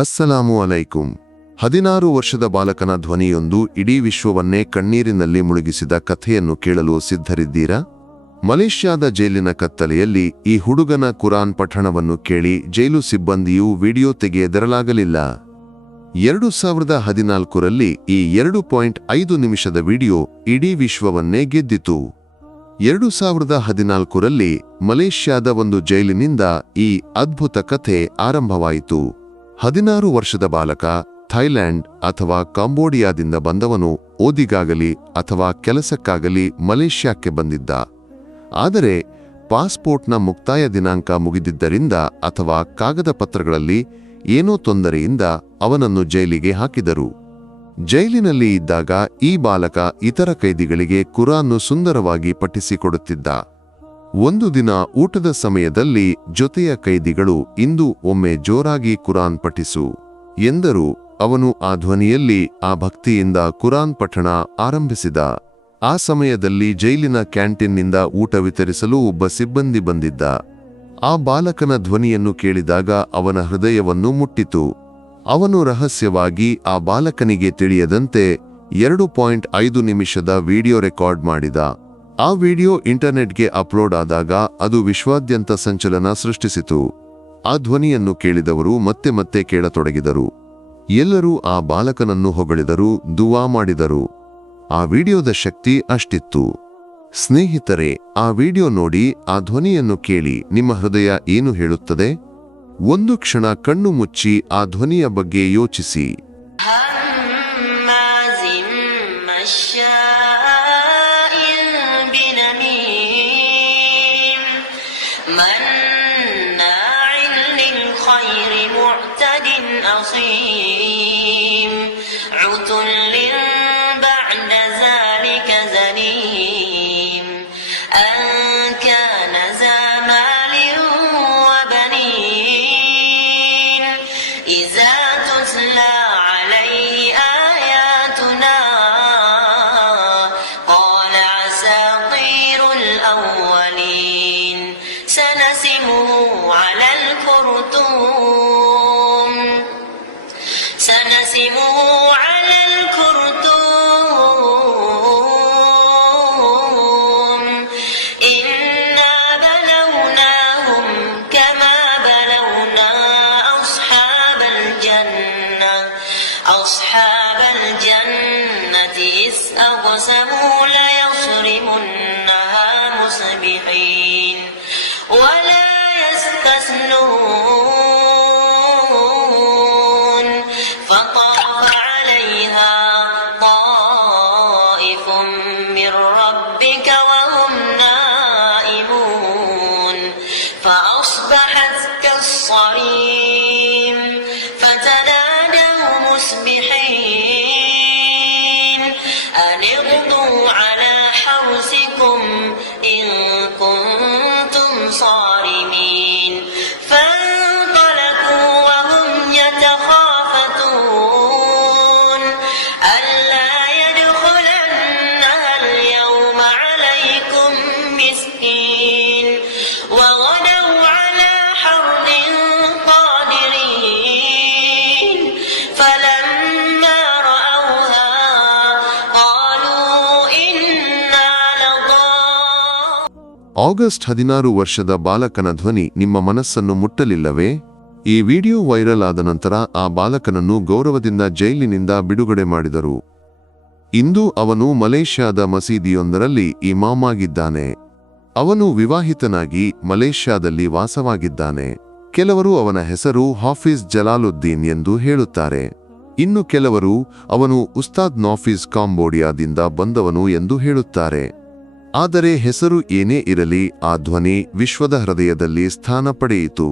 ಅಸ್ಸಲಾಮು ಅಲೈಕುಂ. 16 ವರ್ಷದ ಬಾಲಕನ ಧ್ವನಿಯೊಂದು ಇಡೀ ವಿಶ್ವವನ್ನೇ ಕಣ್ಣೀರಿನಲ್ಲಿ ಮುಳುಗಿಸಿದ ಕಥೆಯನ್ನು ಕೇಳಲು ಸಿದ್ಧರಿದ್ದೀರಾ? ಮಲೇಷ್ಯಾದ ಜೈಲಿನ ಕತ್ತಲೆಯಲ್ಲಿ ಈ ಹುಡುಗನ ಕುರಾನ್ ಪಠಣವನ್ನು ಕೇಳಿ ಜೈಲು ಸಿಬ್ಬಂದಿಯೂ ವಿಡಿಯೋ ತೆಗೆಯದಿರಲಾಗಲಿಲ್ಲ. 2014ರಲ್ಲಿ ಈ 2.5 ನಿಮಿಷದ ವಿಡಿಯೋ ಇಡೀ ವಿಶ್ವವನ್ನೇ ಗೆದ್ದಿತು. 2014ರಲ್ಲಿ ಮಲೇಷ್ಯಾದ ಒಂದು ಜೈಲಿನಿಂದ ಈ ಅದ್ಭುತ ಕಥೆ ಆರಂಭವಾಯಿತು. 16 ವರ್ಷದ ಬಾಲಕ ಥೈಲ್ಯಾಂಡ್ ಅಥವಾ ಕಾಂಬೋಡಿಯಾದಿಂದ ಬಂದವನು ಓದಿಗಾಗಲಿ ಅಥವಾ ಕೆಲಸಕ್ಕಾಗಲಿ ಮಲೇಷ್ಯಾಕ್ಕೆ ಬಂದಿದ್ದ. ಆದರೆ ಪಾಸ್ಪೋರ್ಟ್ನ ಮುಕ್ತಾಯ ದಿನಾಂಕ ಮುಗಿದಿದ್ದರಿಂದ ಅಥವಾ ಕಾಗದ ಪತ್ರಗಳಲ್ಲಿ ಏನೋ ತೊಂದರೆಯಿಂದ ಅವನನ್ನು ಜೈಲಿಗೆ ಹಾಕಿದರು. ಜೈಲಿನಲ್ಲಿ ಇದ್ದಾಗ ಈ ಬಾಲಕ ಇತರ ಕೈದಿಗಳಿಗೆ ಕುರಾನ್ನು ಸುಂದರವಾಗಿ ಪಠಿಸಿಕೊಡುತ್ತಿದ್ದ. ಒಂದು ದಿನ ಊಟದ ಸಮಯದಲ್ಲಿ ಜೊತೆಯ ಕೈದಿಗಳು ಇಂದು ಒಮ್ಮೆ ಜೋರಾಗಿ ಕುರಾನ್ ಪಠಿಸು ಎಂದರು. ಅವನು ಆ ಧ್ವನಿಯಲ್ಲಿ ಆ ಭಕ್ತಿಯಿಂದ ಕುರಾನ್ ಪಠಣ ಆರಂಭಿಸಿದ. ಆ ಸಮಯದಲ್ಲಿ ಜೈಲಿನ ಕ್ಯಾಂಟೀನ್ನಿಂದ ಊಟ ವಿತರಿಸಲು ಒಬ್ಬ ಸಿಬ್ಬಂದಿ ಬಂದಿದ್ದ. ಆ ಬಾಲಕನ ಧ್ವನಿಯನ್ನು ಕೇಳಿದಾಗ ಅವನ ಹೃದಯವನ್ನು ಮುಟ್ಟಿತು. ಅವನು ರಹಸ್ಯವಾಗಿ ಆ ಬಾಲಕನಿಗೆ ತಿಳಿಯದಂತೆ 2.5 ನಿಮಿಷದ ವಿಡಿಯೋ ರೆಕಾರ್ಡ್ ಮಾಡಿದ. ಆ ವಿಡಿಯೋ ಇಂಟರ್ನೆಟ್ಗೆ ಅಪ್ಲೋಡ್ ಆದಾಗ ಅದು ವಿಶ್ವಾದ್ಯಂತ ಸಂಚಲನ ಸೃಷ್ಟಿಸಿತು. ಆ ಧ್ವನಿಯನ್ನು ಕೇಳಿದವರು ಮತ್ತೆ ಮತ್ತೆ ಕೇಳತೊಡಗಿದರು. ಎಲ್ಲರೂ ಆ ಬಾಲಕನನ್ನು ಹೊಗಳಿದರು, ದುವಾ ಮಾಡಿದರು. ಆ ವಿಡಿಯೋದ ಶಕ್ತಿ ಅಷ್ಟಿತ್ತು. ಸ್ನೇಹಿತರೆ, ಆ ವಿಡಿಯೋ ನೋಡಿ, ಆ ಧ್ವನಿಯನ್ನು ಕೇಳಿ ನಿಮ್ಮ ಹೃದಯ ಏನು ಹೇಳುತ್ತದೆ? ಒಂದು ಕ್ಷಣ ಕಣ್ಣು ಮುಚ್ಚಿ ಆ ಧ್ವನಿಯ ಬಗ್ಗೆ ಯೋಚಿಸಿ. سنسمه على الخرطوم إنا بلوناهم كما بلونا أصحاب الجنة إذ أقسموا ليصرمنها مصبحين ولا يستثنون فطاف عليها طائف من ربك وهم نائمون فأصبحت كالصريم فتنادوا مصبحين أن اغدوا على حرثكم إن كنتم صارمين فانطلقوا وهم يتخافتون ألا يدخلنها اليوم عليكم مسكين وغدوا على حرد قادرين فلما رأوها قالوا إنا ಆಗಸ್ಟ್ 16 ವರ್ಷದ ಬಾಲಕನ ಧ್ವನಿ ನಿಮ್ಮ ಮನಸ್ಸನ್ನು ಮುಟ್ಟಲಿಲ್ಲವೇ? ಈ ವಿಡಿಯೋ ವೈರಲ್ ಆದ ನಂತರ ಆ ಬಾಲಕನನ್ನು ಗೌರವದಿಂದ ಜೈಲಿನಿಂದ ಬಿಡುಗಡೆ ಮಾಡಿದರು. ಇಂದು ಅವನು ಮಲೇಷ್ಯಾದ ಮಸೀದಿಯೊಂದರಲ್ಲಿ ಇಮಾಮ್ ಆಗಿದ್ದಾನೆ. ಅವನು ವಿವಾಹಿತನಾಗಿ ಮಲೇಷ್ಯಾದಲ್ಲಿ ವಾಸವಾಗಿದ್ದಾನೆ. ಕೆಲವರು ಅವನ ಹೆಸರು ಹಾಫಿಜ್ ಜಲಾಲುದ್ದೀನ್ ಎಂದು ಹೇಳುತ್ತಾರೆ. ಇನ್ನು ಕೆಲವರು ಅವನು ಉಸ್ತಾದ್ ನಾಫೀಜ್ ಕಾಂಬೋಡಿಯಾದಿಂದ ಬಂದವನು ಎಂದು ಹೇಳುತ್ತಾರೆ. ಆದರೆ ಹೆಸರು ಏನೇ ಇರಲಿ, ಆ ಧ್ವನಿ ವಿಶ್ವದ ಹೃದಯದಲ್ಲಿ ಸ್ಥಾನ ಪಡೆಯಿತು.